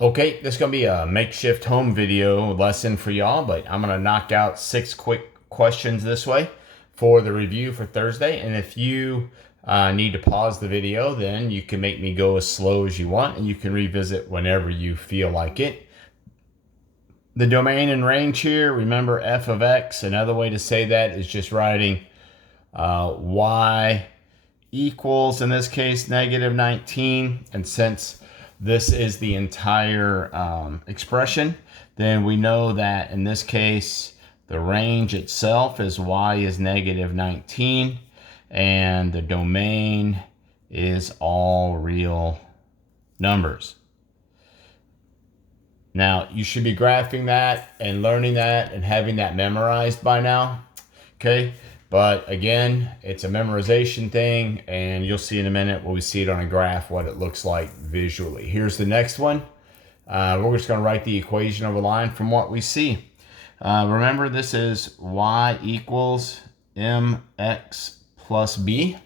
Okay, this is going to be a makeshift home video lesson for y'all, but I'm going to knock out 6 quick questions this way for the review for Thursday. And if you need to pause the video, then you can make me go as slow as you want, and you can revisit whenever you feel like it. The domain and range here, remember f of x. Another way to say that is just writing y equals, in this case, negative 19. And since this is the entire expression, then we know that in this case, the range itself is y is negative 19, and the domain is all real numbers. Now, you should be graphing that and learning that and having that memorized by now, okay? But again, it's a memorization thing, and you'll see in a minute when we see it on a graph what it looks like visually. Here's the next one. We're just going to write the equation over line from what we see. Remember, this is y equals mx plus b.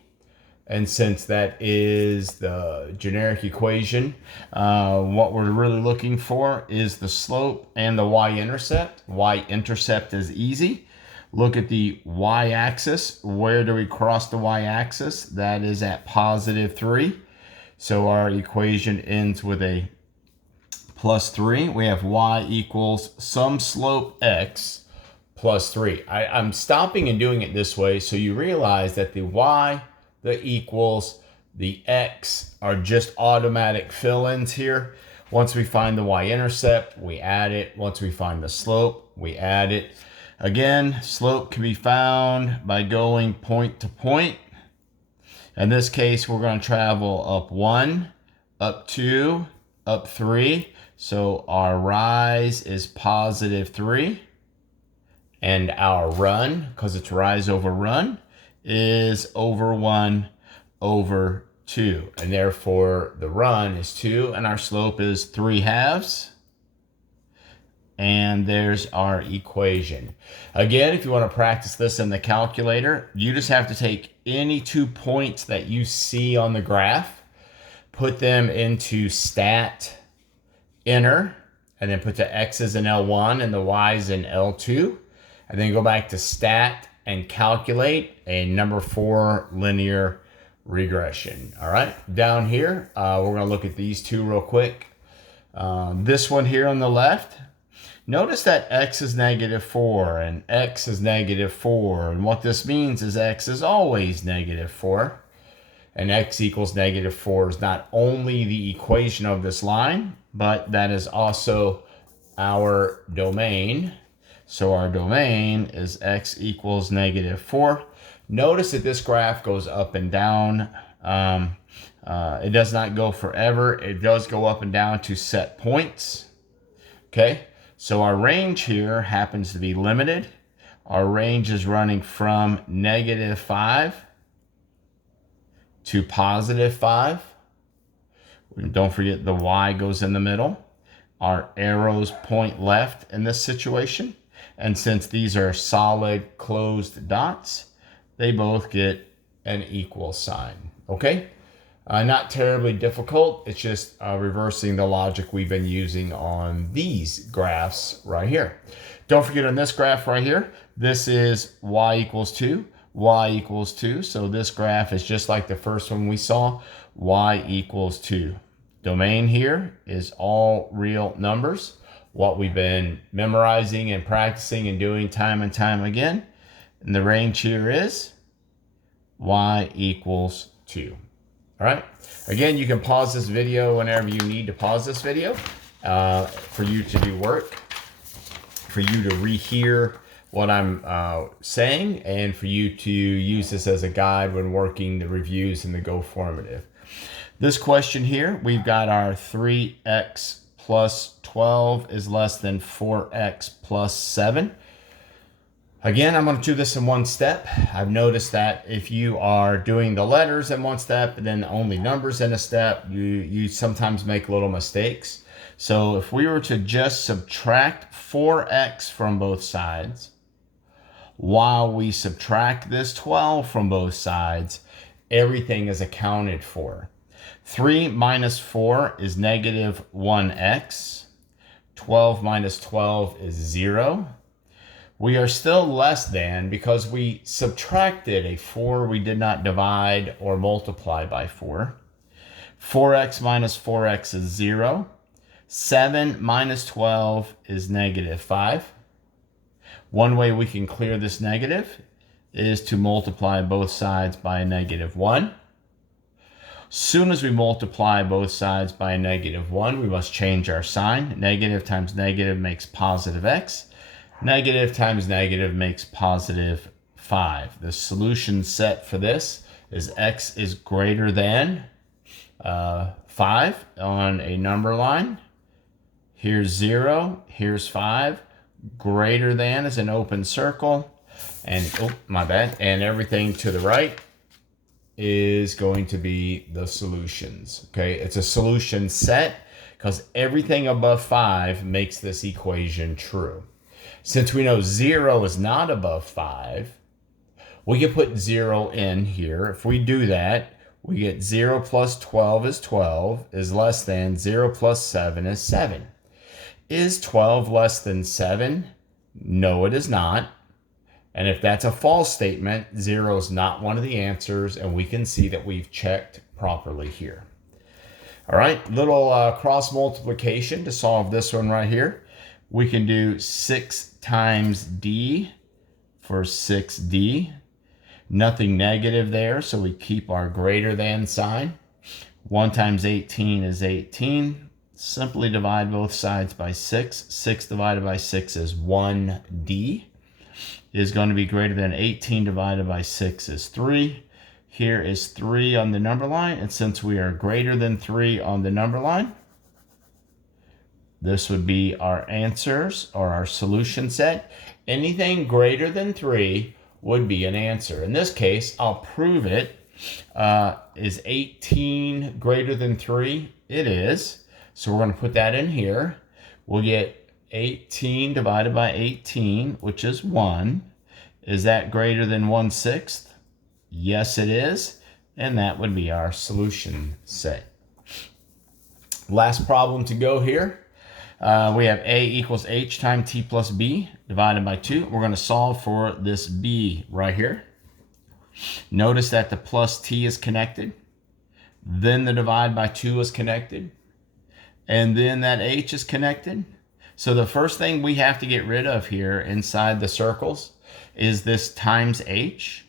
And since that is the generic equation, what we're really looking for is the slope and the y-intercept. Y-intercept is easy. Look at the y-axis. Where do we cross the y-axis? That is at positive 3. So our equation ends with a plus 3. We have y equals some slope x plus 3. I'm stopping and doing it this way so you realize that the y, the equals, the x are just automatic fill-ins here. Once we find the y-intercept, we add it. Once we find the slope, we add it. Again, slope can be found by going point to point. In this case, we're going to travel up 1, up 2, up 3. So our rise is positive 3. And our run, because it's rise over run, is over 1 over 2. And therefore, the run is 2, and our slope is 3/2. And there's our equation. Again, if you want to practice this in the calculator, you just have to take any 2 points that you see on the graph, put them into stat inner, and then put the x's in L1 and the y's in L2, and then go back to stat and calculate a number 4 linear regression. All right, down here, we're going to look at these two real quick. This one here on the left, notice that x is negative 4 and x is negative 4. And what this means is x is always negative 4. And x equals negative 4 is not only the equation of this line, but that is also our domain. So our domain is x equals negative 4. Notice that this graph goes up and down. It does not go forever. It does go up and down to set points. Okay, so our range here happens to be limited. Our range is running from negative 5 to positive 5. Don't forget the y goes in the middle. Our arrows point left in this situation. And since these are solid closed dots, they both get an equal sign. Okay? Not terribly difficult. It's just reversing the logic we've been using on these graphs right here. Don't forget on this graph right here, this is y equals 2, y equals 2. So this graph is just like the first one we saw, y equals 2. Domain here is all real numbers. What we've been memorizing and practicing and doing time and time again. And the range here is y equals 2. All right. Again, you can pause this video whenever you need to pause this video for you to do work, for you to rehear what I'm saying, and for you to use this as a guide when working the reviews and the Go formative. This question here, we've got our 3x plus 12 is less than 4x plus 7. Again, I'm going to do this in one step. I've noticed that if you are doing the letters in one step and then only numbers in a step, you sometimes make little mistakes. So if we were to just subtract 4x from both sides, while we subtract this 12 from both sides, everything is accounted for. 3 minus 4 is negative 1x. 12 minus 12 is 0. We are still less than because we subtracted a 4 we did not divide or multiply by 4. 4x minus 4x is 0. 7 minus 12 is negative 5. One way we can clear this negative is to multiply both sides by a negative 1. Soon as we multiply both sides by a negative 1, we must change our sign. Negative times negative makes positive x. Negative times negative makes positive 5. The solution set for this is x is greater than 5 on a number line. Here's 0, here's 5. Greater than is an open circle. And, oh, my bad. And everything to the right is going to be the solutions. Okay, it's a solution set because everything above 5 makes this equation true. Since we know 0 is not above 5, we can put 0 in here. If we do that, we get 0 plus 12 is 12 is less than 0 plus 7 is 7. Is 12 less than 7? No, it is not. And if that's a false statement, 0 is not one of the answers, and we can see that we've checked properly here. All right, little cross multiplication to solve this one right here. We can do 6 times d for 6d. Nothing negative there, so we keep our greater than sign. 1 times 18 is 18. Simply divide both sides by 6. 6 divided by 6 is 1d. Is going to be greater than 18 divided by 6 is 3. Here is 3 on the number line, and since we are greater than 3 on the number line, this would be our answers or our solution set. Anything greater than 3 would be an answer. In this case, I'll prove it. Is 18 greater than 3? It is. So we're going to put that in here. We'll get 18 divided by 18, which is 1. Is that greater than 1/6? Yes, it is. And that would be our solution set. Last problem to go here. We have a equals h times t plus b divided by 2. We're going to solve for this b right here. Notice that the plus t is connected. Then the divide by 2 is connected. And then that h is connected. So the first thing we have to get rid of here inside the circles is this times h.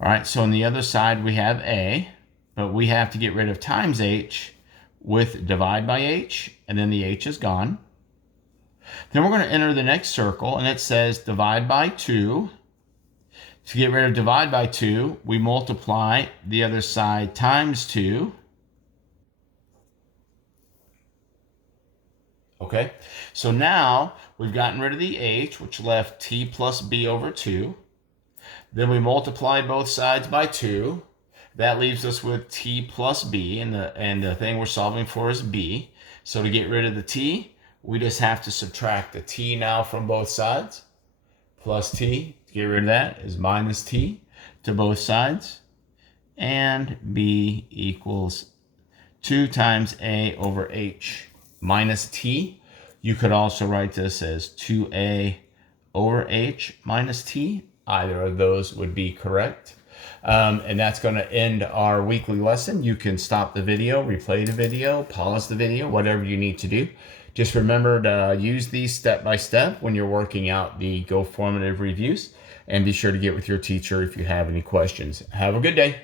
All right, so on the other side we have a, but we have to get rid of times h with divide by h, and then the h is gone. Then we're going to enter the next circle, and it says divide by 2. To get rid of divide by 2, we multiply the other side times 2. Okay, so now we've gotten rid of the h, which left t plus b over 2. Then we multiply both sides by 2. That leaves us with t plus b, and the thing we're solving for is b. So to get rid of the t, we just have to subtract the t now from both sides. Plus t, to get rid of that, is minus t to both sides. And b equals 2 times a over h minus t. You could also write this as 2a over h minus t. Either of those would be correct. And that's going to end our weekly lesson. You can stop the video, replay the video, pause the video, whatever you need to do. Just remember to use these step by step when you're working out the Go Formative reviews. And be sure to get with your teacher if you have any questions. Have a good day.